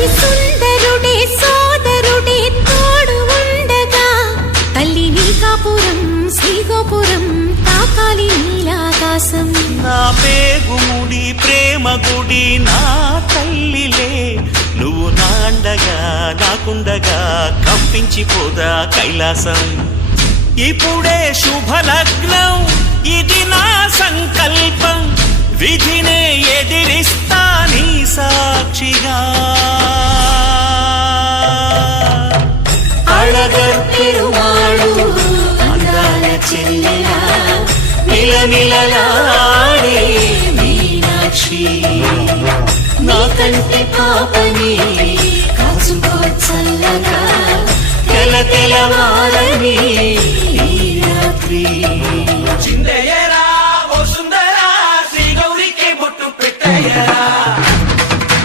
అతి సుందరుడే సోదరుడే తోడు ఉండగా తల్లి నీ కాపురం శ్రీగోపురం తాకాలి నీలాకాశం. నా పేగుముడి ప్రేమ గుడి నా తల్లిలే, నువ్వు నాండగా నాకుండగా కంపించిపోదా కైలాసం. ఇప్పుడే శుభలగ్నం ఇది నా సంకల్పం, విధినే ఎదిరిస్తా నీ సాక్షిగా. అళగర్ పెరుమాళు అందాల చెల్లెలా మిలమిలలాడే మీనాక్షి, నీ కంటి పాపని కాచుకో చల్లగా తెల తెలవారని ఈ రాత్రి.